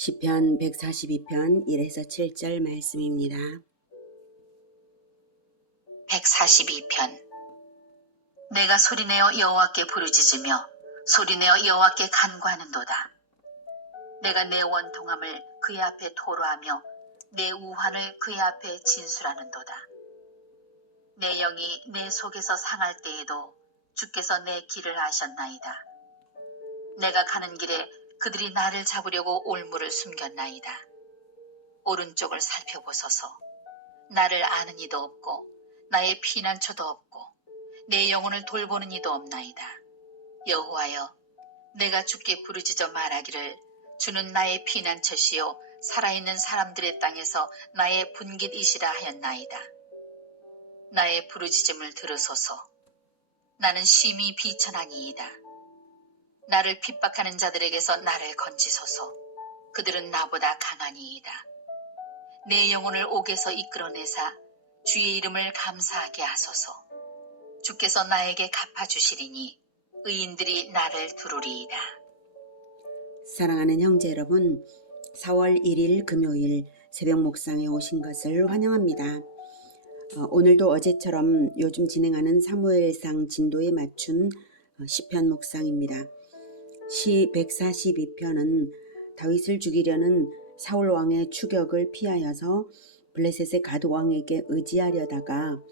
시편 142편 1에서 7절 말씀입니다. 142편. 내가 소리내어 여호와께 부르짖으며 소리내어 여호와께 간구하는도다. 내가 내 원통함을 그의 앞에 토로하며 내 우환을 그의 앞에 진술하는도다. 내 영이 내 속에서 상할 때에도 주께서 내 길을 아셨나이다. 내가 가는 길에 그들이 나를 잡으려고 올무를 숨겼나이다. 오른쪽을 살펴보소서. 나를 아는 이도 없고 나의 피난처도 없고 내 영혼을 돌보는 이도 없나이다. 여호와여, 내가 주께 부르짖어 말하기를 주는 나의 피난처시요 살아있는 사람들의 땅에서 나의 분깃이시라 하였나이다. 나의 부르짖음을 들으소서. 나는 심히 비천하니이다. 나를 핍박하는 자들에게서 나를 건지소서. 그들은 나보다 강하니이다. 내 영혼을 옥에서 이끌어내사 주의 이름을 감사하게 하소서. 주께서 나에게 갚아주시리니 의인들이 나를 두루리이다. 사랑하는 형제 여러분, 4월 1일 금요일 새벽 묵상에 오신 것을 환영합니다. 오늘도 어제처럼 요즘 진행하는 사무엘상 진도에 맞춘 시편 묵상입니다. 시 142편은 다윗을 죽이려는 사울 왕의 추격을 피하여서 블레셋의 가드 왕에게 의지하려다가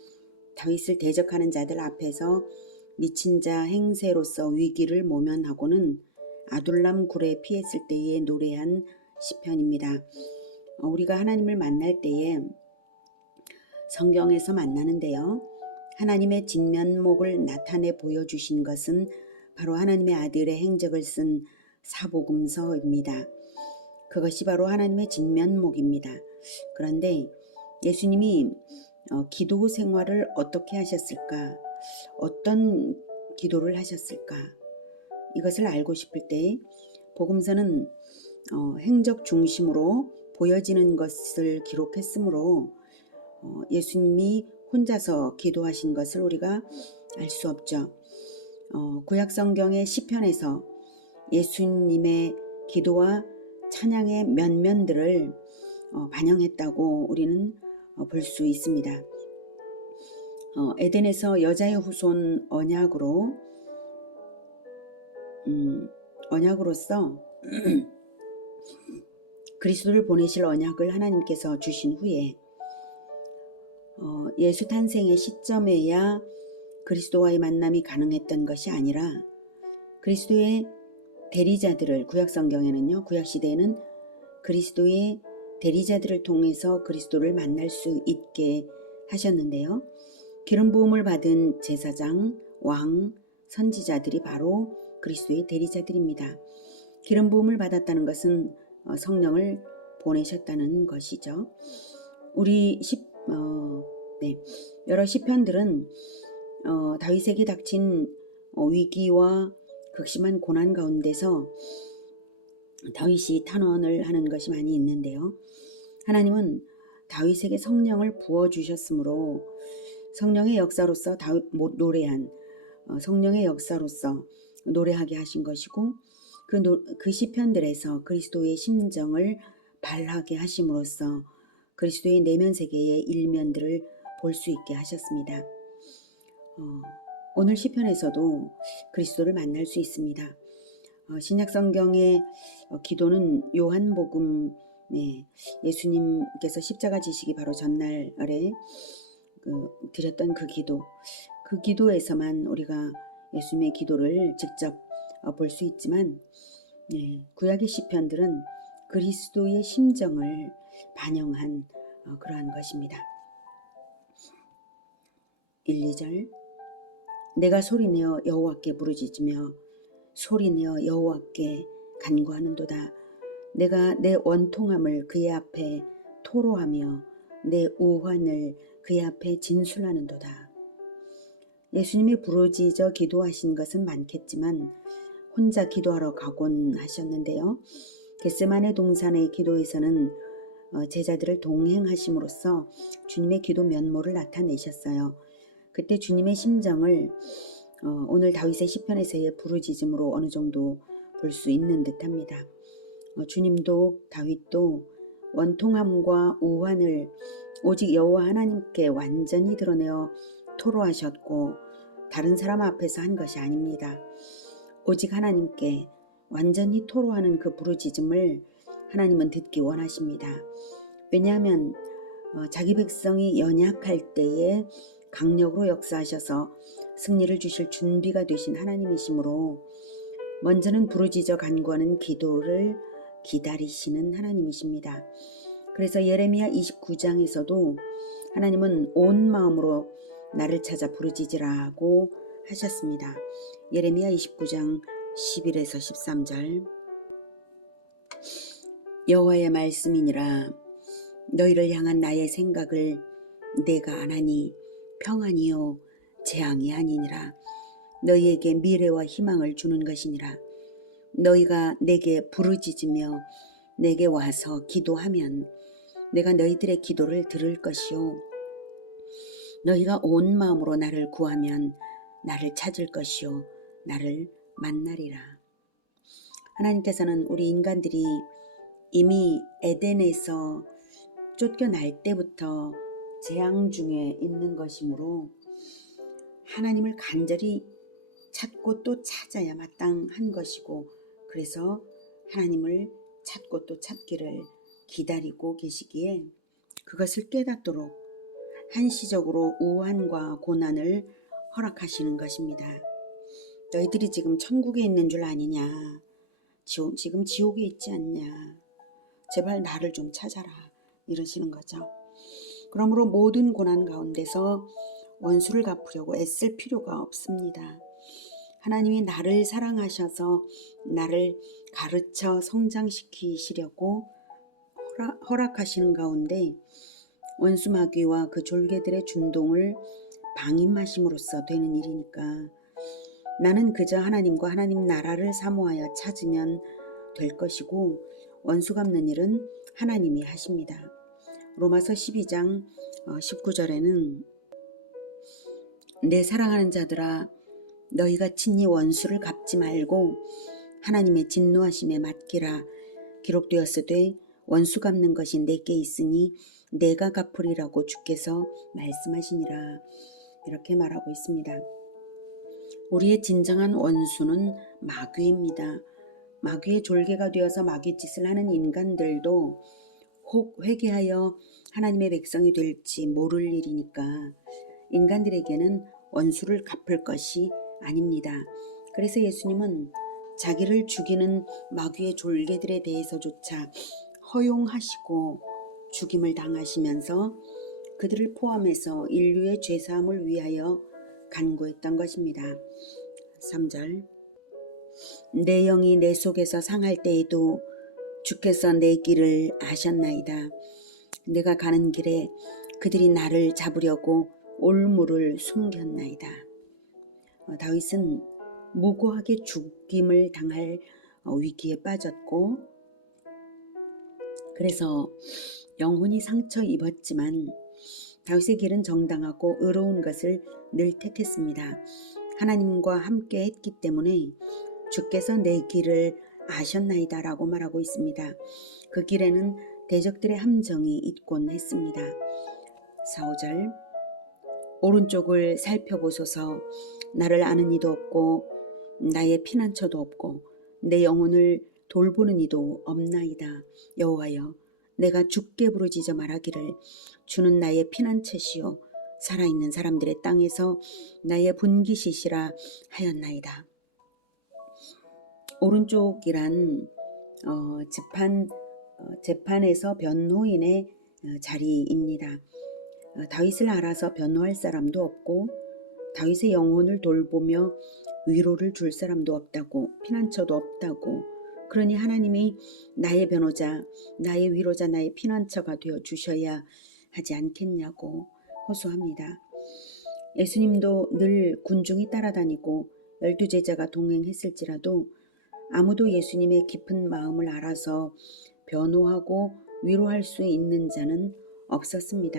다윗을 대적하는 자들 앞에서 미친 자 행세로서 위기를 모면하고는 아둘람 굴에 피했을 때에 노래한 시편입니다. 우리가 하나님을 만날 때에 성경에서 만나는데요. 하나님의 진면목을 나타내 보여주신 것은 바로 하나님의 아들의 행적을 쓴 사복음서입니다. 그것이 바로 하나님의 진면목입니다. 그런데 예수님이 기도 생활을 어떻게 하셨을까? 어떤 기도를 하셨을까? 이것을 알고 싶을 때 복음서는 행적 중심으로 보여지는 것을 기록했으므로 예수님이 혼자서 기도하신 것을 우리가 알 수 없죠. 구약 성경의 시편에서 예수님의 기도와 찬양의 면면들을 반영했다고 우리는 볼 수 있습니다. 에덴에서 여자의 후손 언약으로서 그리스도를 보내실 언약을 하나님께서 주신 후에 예수 탄생의 시점에야 그리스도와의 만남이 가능했던 것이 아니라 그리스도의 대리자들을 구약 성경에는요, 구약 시대에는 그리스도의 대리자들을 통해서 그리스도를 만날 수 있게 하셨는데요. 기름 부음을 받은 제사장, 왕, 선지자들이 바로 그리스도의 대리자들입니다. 기름 부음을 받았다는 것은 성령을 보내셨다는 것이죠. 여러 시편들은 다윗에게 닥친 위기와 극심한 고난 가운데서 다윗이 탄원을 하는 것이 많이 있는데요. 하나님은 다윗에게 성령을 부어주셨으므로 성령의 역사로서 성령의 역사로서 노래하게 하신 것이고 그 시편들에서 그리스도의 심정을 발하게 하심으로써 그리스도의 내면 세계의 일면들을 볼 수 있게 하셨습니다. 오늘 시편에서도 그리스도를 만날 수 있습니다. 신약 성경의 기도는 요한복음에 예수님께서 십자가 지시기 바로 전날에 드렸던 그 기도에서만 우리가 예수님의 기도를 직접 볼 수 있지만 구약의 시편들은 그리스도의 심정을 반영한 그러한 것입니다. 1, 2절. 내가 소리내어 여호와께 부르짖으며 소리내어 여호와께 간구하는도다. 내가 내 원통함을 그의 앞에 토로하며 내 우환을 그의 앞에 진술하는도다. 예수님이 부르짖어 기도하신 것은 많겠지만 혼자 기도하러 가곤 하셨는데요. 겟세마네 동산의 기도에서는 제자들을 동행하심으로써 주님의 기도 면모를 나타내셨어요. 그때 주님의 심정을 오늘 다윗의 시편에서의 부르짖음으로 어느 정도 볼 수 있는 듯합니다. 주님도 다윗도 원통함과 우환을 오직 여호와 하나님께 완전히 드러내어 토로하셨고 다른 사람 앞에서 한 것이 아닙니다. 오직 하나님께 완전히 토로하는 그 부르짖음을 하나님은 듣기 원하십니다. 왜냐하면 자기 백성이 연약할 때에 강력으로 역사하셔서 승리를 주실 준비가 되신 하나님이시므로 먼저는 부르짖어 간구하는 기도를 기다리시는 하나님이십니다. 그래서 예레미야 29장에서도 하나님은 온 마음으로 나를 찾아 부르짖으라고 하셨습니다. 예레미야 29장 11에서 13절 여호와의 말씀이니라 너희를 향한 나의 생각을 내가 아나니 평안이요 재앙이 아니니라 너희에게 미래와 희망을 주는 것이니라 너희가 내게 부르짖으며 내게 와서 기도하면 내가 너희들의 기도를 들을 것이요 너희가 온 마음으로 나를 구하면 나를 찾을 것이요 나를 만나리라. 하나님께서는 우리 인간들이 이미 에덴에서 쫓겨날 때부터 재앙 중에 있는 것이므로 하나님을 간절히 찾고 또 찾아야 마땅한 것이고 그래서 하나님을 찾고 또 찾기를 기다리고 계시기에 그것을 깨닫도록 한시적으로 우환과 고난을 허락하시는 것입니다. 너희들이 지금 천국에 있는 줄 아니냐? 지금 지옥에 있지 않냐? 제발 나를 좀 찾아라 이러시는 거죠. 그러므로 모든 고난 가운데서 원수를 갚으려고 애쓸 필요가 없습니다. 하나님이 나를 사랑하셔서 나를 가르쳐 성장시키시려고 허락하시는 가운데 원수 마귀와 그 졸개들의 준동을 방임하심으로써 되는 일이니까 나는 그저 하나님과 하나님 나라를 사모하여 찾으면 될 것이고 원수 갚는 일은 하나님이 하십니다. 로마서 12장 19절에는 내 사랑하는 자들아 너희가 친히 원수를 갚지 말고 하나님의 진노하심에 맡기라 기록되었으되 원수 갚는 것이 내게 있으니 내가 갚으리라고 주께서 말씀하시니라 이렇게 말하고 있습니다. 우리의 진정한 원수는 마귀입니다. 마귀의 졸개가 되어서 마귀짓을 하는 인간들도 혹 회개하여 하나님의 백성이 될지 모를 일이니까 인간들에게는 원수를 갚을 것이 아닙니다. 그래서 예수님은 자기를 죽이는 마귀의 졸개들에 대해서조차 허용하시고 죽임을 당하시면서 그들을 포함해서 인류의 죄사함을 위하여 간구했던 것입니다. 3절 내 영이 내 속에서 상할 때에도 주께서 내 길을 아셨나이다. 내가 가는 길에 그들이 나를 잡으려고 올무를 숨겼나이다. 다윗은 무고하게 죽임을 당할 위기에 빠졌고 그래서 영혼이 상처 입었지만 다윗의 길은 정당하고 의로운 것을 늘 택했습니다. 하나님과 함께 했기 때문에 주께서 내 길을 아셨나이다 라고 말하고 있습니다. 그 길에는 대적들의 함정이 있곤 했습니다. 4, 5절 오른쪽을 살펴보소서 나를 아는 이도 없고 나의 피난처도 없고 내 영혼을 돌보는 이도 없나이다. 여호와여 내가 주께 부르짖어 말하기를 주는 나의 피난처시요 살아있는 사람들의 땅에서 나의 분깃이시라 하였나이다. 오른쪽이란 재판에서 변호인의 자리입니다. 다윗을 알아서 변호할 사람도 없고 다윗의 영혼을 돌보며 위로를 줄 사람도 없다고 피난처도 없다고 그러니 하나님이 나의 변호자, 나의 위로자, 나의 피난처가 되어 주셔야 하지 않겠냐고 호소합니다. 예수님도 늘 군중이 따라다니고 12제자가 동행했을지라도 아무도 예수님의 깊은 마음을 알아서 변호하고 위로할 수 있는 자는 없었습니다.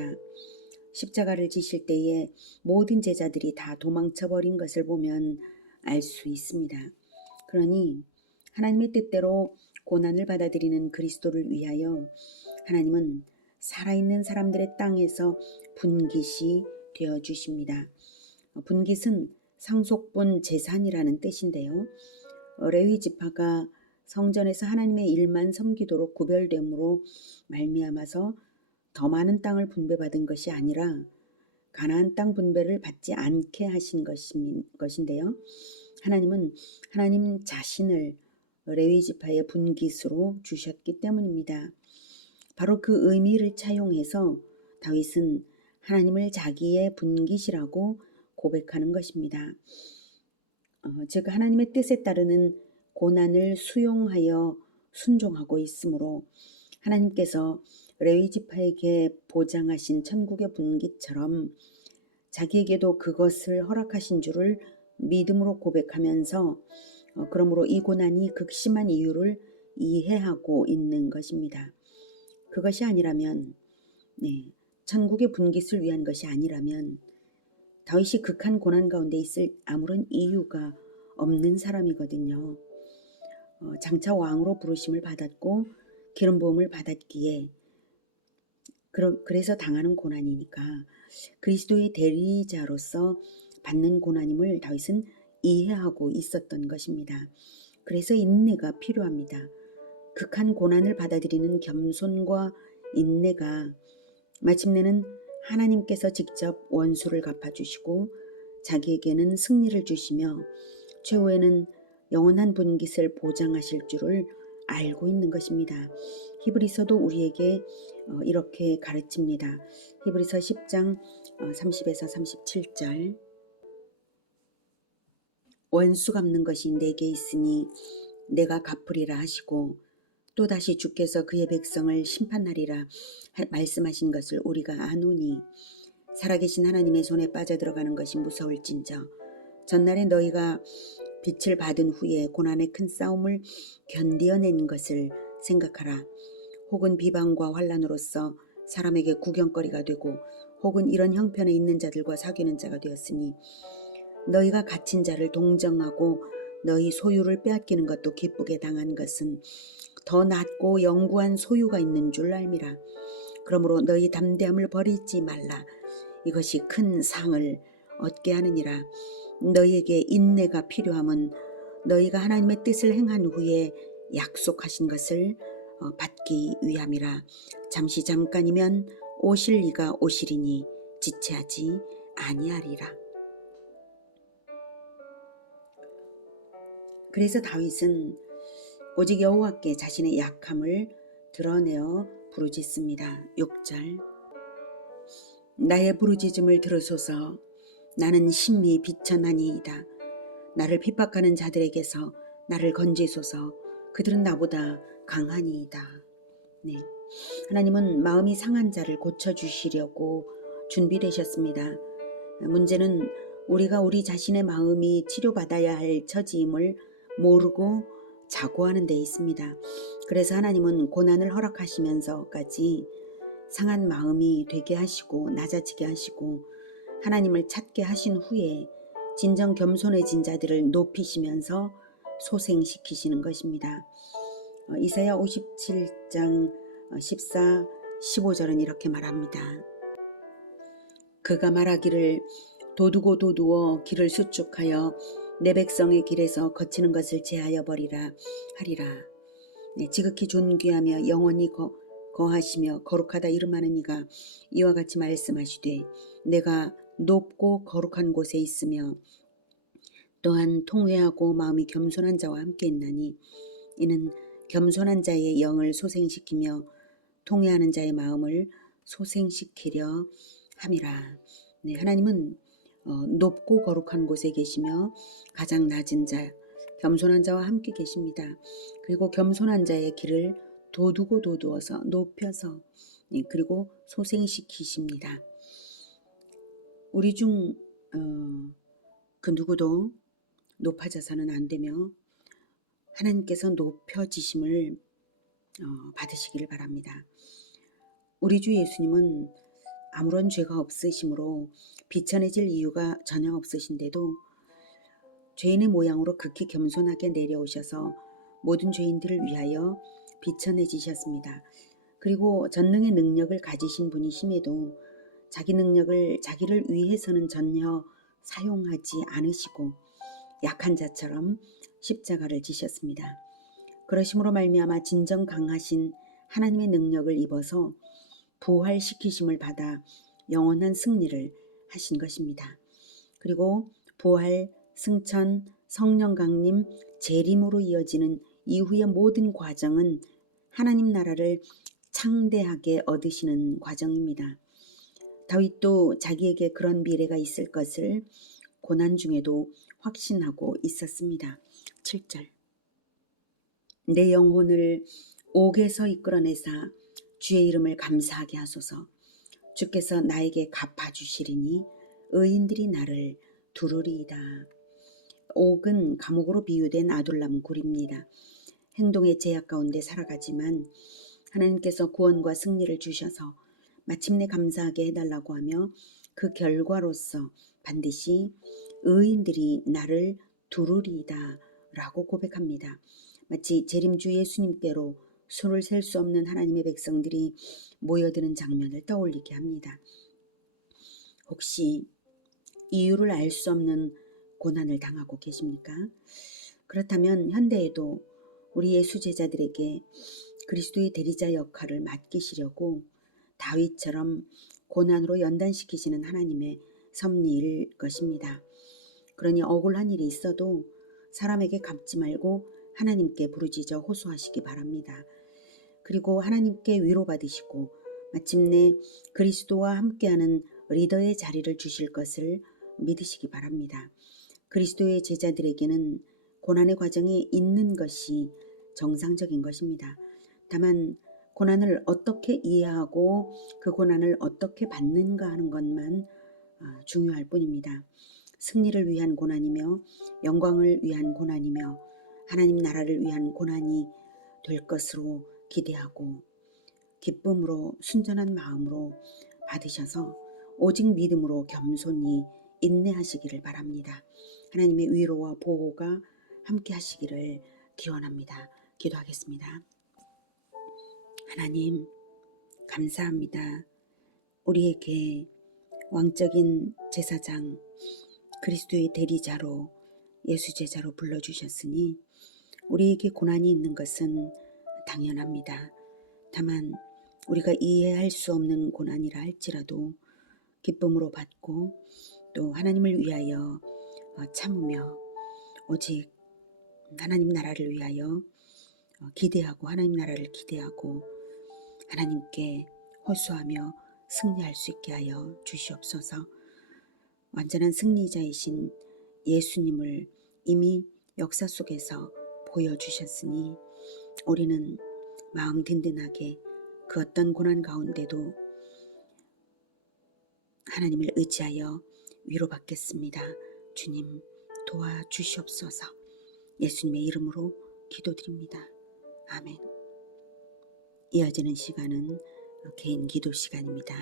십자가를 지실 때에 모든 제자들이 다 도망쳐버린 것을 보면 알 수 있습니다. 그러니 하나님의 뜻대로 고난을 받아들이는 그리스도를 위하여 하나님은 살아있는 사람들의 땅에서 분깃이 되어 주십니다. 분깃은 상속분 재산이라는 뜻인데요. 레위 지파가 성전에서 하나님의 일만 섬기도록 구별됨으로 말미암아서 더 많은 땅을 분배받은 것이 아니라 가나안 땅 분배를 받지 않게 하신 것인데요. 하나님은 하나님 자신을 레위 지파의 분깃으로 주셨기 때문입니다. 바로 그 의미를 차용해서 다윗은 하나님을 자기의 분깃이라고 고백하는 것입니다. 즉 하나님의 뜻에 따르는 고난을 수용하여 순종하고 있으므로 하나님께서 레위 지파에게 보장하신 천국의 분깃처럼 자기에게도 그것을 허락하신 줄을 믿음으로 고백하면서 그러므로 이 고난이 극심한 이유를 이해하고 있는 것입니다. 그것이 아니라면 천국의 분깃을 위한 것이 아니라면 다윗이 극한 고난 가운데 있을 아무런 이유가 없는 사람이거든요. 장차 왕으로 부르심을 받았고 기름 부음을 받았기에 그래서 당하는 고난이니까 그리스도의 대리자로서 받는 고난임을 다윗은 이해하고 있었던 것입니다. 그래서 인내가 필요합니다. 극한 고난을 받아들이는 겸손과 인내가 마침내는 하나님께서 직접 원수를 갚아주시고 자기에게는 승리를 주시며 최후에는 영원한 분깃을 보장하실 줄을 알고 있는 것입니다. 히브리서도 우리에게 이렇게 가르칩니다. 히브리서 10장 30에서 37절 원수 갚는 것이 내게 있으니 내가 갚으리라 하시고 또다시 주께서 그의 백성을 심판하리라 말씀하신 것을 우리가 아노니 살아계신 하나님의 손에 빠져들어가는 것이 무서울진저 전날에 너희가 빛을 받은 후에 고난의 큰 싸움을 견디어낸 것을 생각하라. 혹은 비방과 환난으로서 사람에게 구경거리가 되고 혹은 이런 형편에 있는 자들과 사귀는 자가 되었으니 너희가 갇힌 자를 동정하고 너희 소유를 빼앗기는 것도 기쁘게 당한 것은 더 낫고 영구한 소유가 있는 줄 알미라. 그러므로 너희 담대함을 버리지 말라. 이것이 큰 상을 얻게 하느니라. 너희에게 인내가 필요함은 너희가 하나님의 뜻을 행한 후에 약속하신 것을 받기 위함이라. 잠시 잠깐이면 오실 이가 오시리니 지체하지 아니하리라. 그래서 다윗은 오직 여호와께 자신의 약함을 드러내어 부르짖습니다. 6절 나의 부르짖음을 들으소서. 나는 심히 비천하니이다. 나를 핍박하는 자들에게서 나를 건지소서. 그들은 나보다 강하니이다. 하나님은 마음이 상한 자를 고쳐주시려고 준비되셨습니다. 문제는 우리가 우리 자신의 마음이 치료받아야 할 처지임을 모르고 자고하는 데 있습니다. 그래서 하나님은 고난을 허락하시면서까지 상한 마음이 되게 하시고 낮아지게 하시고 하나님을 찾게 하신 후에 진정 겸손해진 자들을 높이시면서 소생시키시는 것입니다. 이사야 57장 14, 15절은 이렇게 말합니다. 그가 말하기를 도두고 도두어 길을 수축하여 내 백성의 길에서 거치는 것을 제하여 버리라 하리라. 지극히 존귀하며 영원히 거하시며 거룩하다 이름하는 이가 이와 같이 말씀하시되 내가 높고 거룩한 곳에 있으며 또한 통회하고 마음이 겸손한 자와 함께 있나니 이는 겸손한 자의 영을 소생시키며 통회하는 자의 마음을 소생시키려 함이라. 하나님은 높고 거룩한 곳에 계시며 가장 낮은 자 겸손한 자와 함께 계십니다. 그리고 겸손한 자의 길을 도두고 도두어서 높여서 그리고 소생시키십니다. 우리 중 그 누구도 높아져서는 안 되며 하나님께서 높여지심을 받으시기를 바랍니다. 우리 주 예수님은 아무런 죄가 없으시므로 비천해질 이유가 전혀 없으신데도 죄인의 모양으로 극히 겸손하게 내려오셔서 모든 죄인들을 위하여 비천해지셨습니다. 그리고 전능의 능력을 가지신 분이심에도 자기 능력을 자기를 위해서는 전혀 사용하지 않으시고 약한 자처럼 십자가를 지셨습니다. 그러심으로 말미암아 진정 강하신 하나님의 능력을 입어서 부활시키심을 받아 영원한 승리를 하신 것입니다. 그리고 부활, 승천, 성령 강림, 재림으로 이어지는 이후의 모든 과정은 하나님 나라를 창대하게 얻으시는 과정입니다. 다윗도 자기에게 그런 미래가 있을 것을 고난 중에도 확신하고 있었습니다. 7절 내 영혼을 옥에서 이끌어내사 주의 이름을 감사하게 하소서. 주께서 나에게 갚아주시리니 의인들이 나를 두루리이다. 옥은 감옥으로 비유된 아둘람 굴입니다. 행동의 제약 가운데 살아가지만 하나님께서 구원과 승리를 주셔서 마침내 감사하게 해달라고 하며 그 결과로서 반드시 의인들이 나를 두루리이다 라고 고백합니다. 마치 재림주 예수님께로 수를 셀 수 없는 하나님의 백성들이 모여드는 장면을 떠올리게 합니다. 혹시 이유를 알 수 없는 고난을 당하고 계십니까? 그렇다면 현대에도 우리 예수 제자들에게 그리스도의 대리자 역할을 맡기시려고 다윗처럼 고난으로 연단시키시는 하나님의 섭리일 것입니다. 그러니 억울한 일이 있어도 사람에게 갚지 말고 하나님께 부르짖어 호소하시기 바랍니다. 그리고 하나님께 위로받으시고 마침내 그리스도와 함께하는 리더의 자리를 주실 것을 믿으시기 바랍니다. 그리스도의 제자들에게는 고난의 과정이 있는 것이 정상적인 것입니다. 다만 고난을 어떻게 이해하고 그 고난을 어떻게 받는가 하는 것만 중요할 뿐입니다. 승리를 위한 고난이며 영광을 위한 고난이며 하나님 나라를 위한 고난이 될 것으로 기대하고 기쁨으로 순전한 마음으로 받으셔서 오직 믿음으로 겸손히 인내하시기를 바랍니다. 하나님의 위로와 보호가 함께 하시기를 기원합니다. 기도하겠습니다. 하나님 감사합니다. 우리에게 왕적인 제사장 그리스도의 대리자로 예수 제자로 불러주셨으니 우리에게 고난이 있는 것은 당연합니다. 다만 우리가 이해할 수 없는 고난이라 할지라도 기쁨으로 받고 또 하나님을 위하여 참으며 오직 하나님 나라를 위하여 기대하고 하나님 나라를 기대하고 하나님께 호소하며 승리할 수 있게 하여 주시옵소서. 완전한 승리자이신 예수님을 이미 역사 속에서 보여주셨으니 우리는 마음 든든하게 그 어떤 고난 가운데도 하나님을 의지하여 위로받겠습니다. 주님 도와주시옵소서. 예수님의 이름으로 기도드립니다. 아멘. 이어지는 시간은 개인 기도 시간입니다.